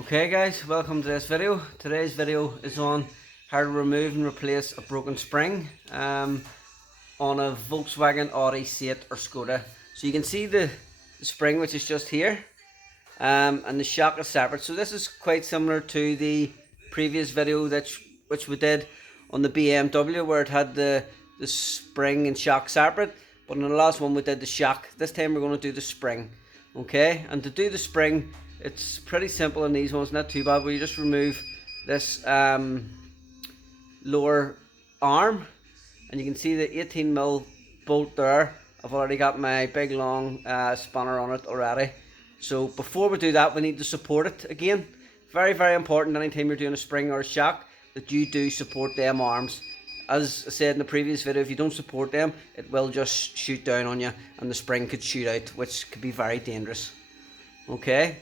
Okay guys, welcome to this video. Today's video is on how to remove and replace a broken spring on a Volkswagen, Audi, Seat or Skoda. So you can see the spring which is just here and the shock is separate. So this is quite similar to the previous video which we did on the BMW where it had the spring and shock separate. But in the last one we did the shock. This time we're going to do the spring. Okay, and to do the spring, it's pretty simple in these ones, not too bad, where you just remove this lower arm and you can see the 18mm bolt there. I've already got my big long spanner on it already. So before we do that, we need to support it again. Very important anytime you're doing a spring or a shock that you do support them arms. As I said in the previous video, if you don't support them, it will just shoot down on you and the spring could shoot out, which could be very dangerous. Okay,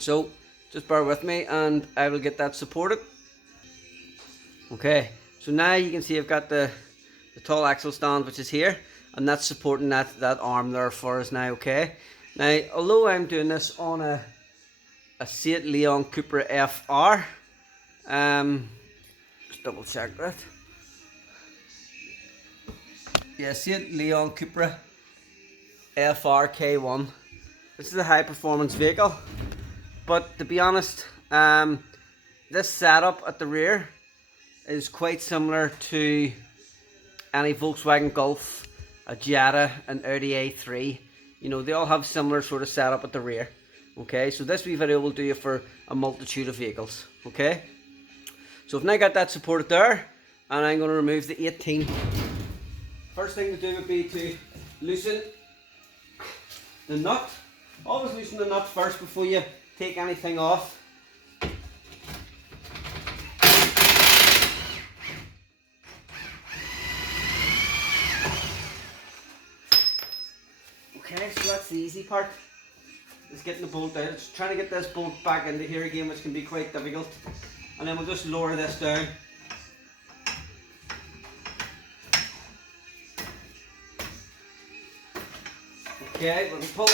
so just bear with me and I will get that supported. Okay, so now you can see I've got the tall axle stand which is here, and that's supporting that arm there for us now. Okay, now although I'm doing this on a Seat Leon Cupra FR, just double check that. Yeah, Seat Leon Cupra FR K1. This is a high performance vehicle, but to be honest, this setup at the rear is quite similar to any Volkswagen Golf, a Jetta, an Audi A3. You know, they all have similar sort of setup at the rear. Okay, so this wee video will do you for a multitude of vehicles. Okay, so I've now got that supported there, and I'm going to remove the 18. First thing to do would be to loosen the nut. Always loosen the nut first before you take anything off. Okay, so that's the easy part. Is getting the bolt out. It's trying to get this bolt back into here again, which can be quite difficult. And then we'll just lower this down. Okay, we can pull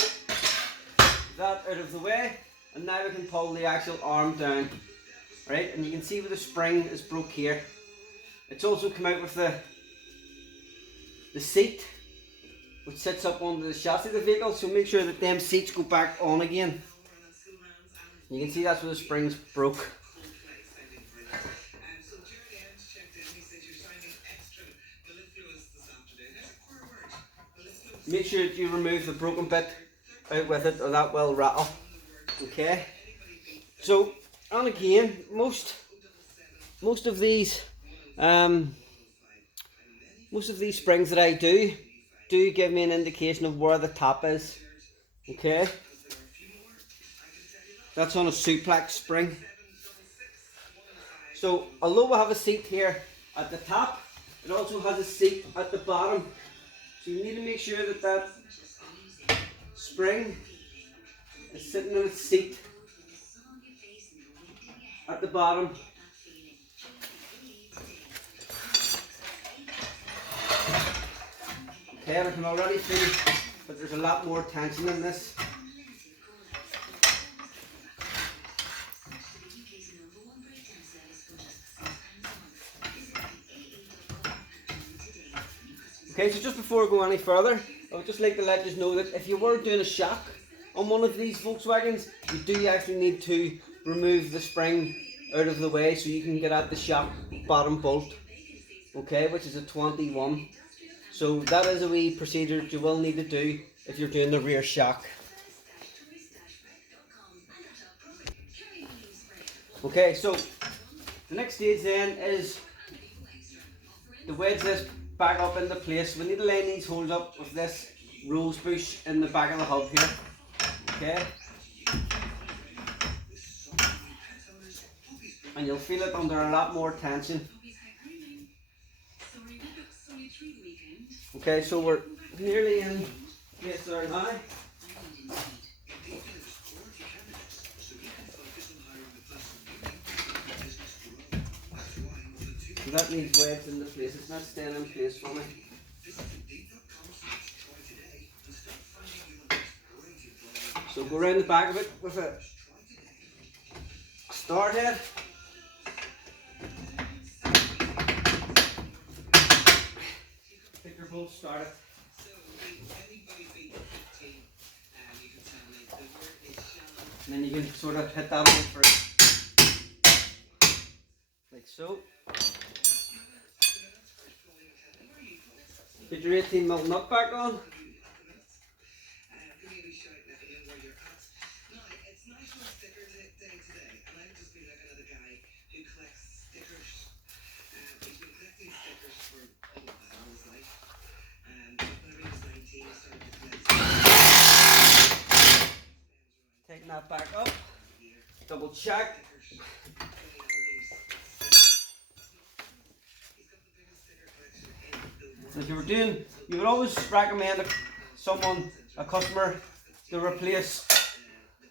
that out of the way, and now we can pull the actual arm down. Right, and you can see where the spring is broke here. It's also come out with the seat, which sits up onto the chassis of the vehicle, so make sure that them seats go back on again. You can see that's where the spring's broke. Make sure that you remove the broken bit out with it, or that will rattle. Okay, so, and again, most of these springs that I do give me an indication of where the top is. Okay, that's on a suplex spring. So although we have a seat here at the top, it also has a seat at the bottom. So you need to make sure that that spring is sitting in its seat at the bottom. Okay, I can already feel that there's a lot more tension in this. Okay, so just before I go any further, I would just like to let you know that if you were doing a shock on one of these Volkswagens, you do actually need to remove the spring out of the way so you can get at the shock bottom bolt. Okay, which is a 21. So that is a wee procedure that you will need to do if you're doing the rear shock. Okay, so the next stage then is to wedge this back up into place. We need to line these holes up with this rose bush in the back of the hub here. Okay, and you'll feel it under a lot more tension. Okay, so we're nearly in place there now. So that needs wedged into place. It's not staying in place for me. So go around the back of it with a start head. Pick your bolt, start it. And then you can sort of hit that one first. Like so. Put your 18mm nut back on. Taking that back up. Double check. If you were doing, you would always recommend a customer, to replace.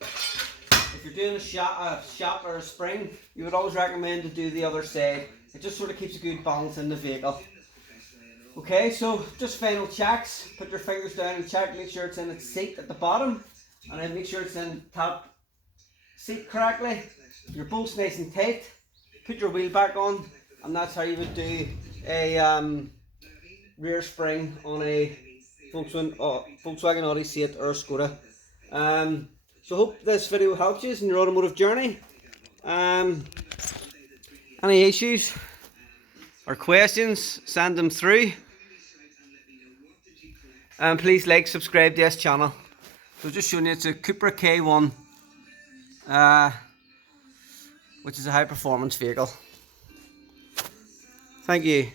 If you're doing a shop or a spring, you would always recommend to do the other side. It just sort of keeps a good balance in the vehicle. Okay, so just final checks. Put your fingers down and check. Make sure it's in its seat at the bottom, and then make sure it's in top seat correctly. Your bolt's nice and tight. Put your wheel back on, and that's how you would do a rear spring on a Volkswagen Audi C8 or Skoda. So hope this video helps you in your automotive journey. Any issues or questions, send them through. And please like, subscribe to this channel. So just showing you, it's a Cupra K1, which is a high performance vehicle. Thank you.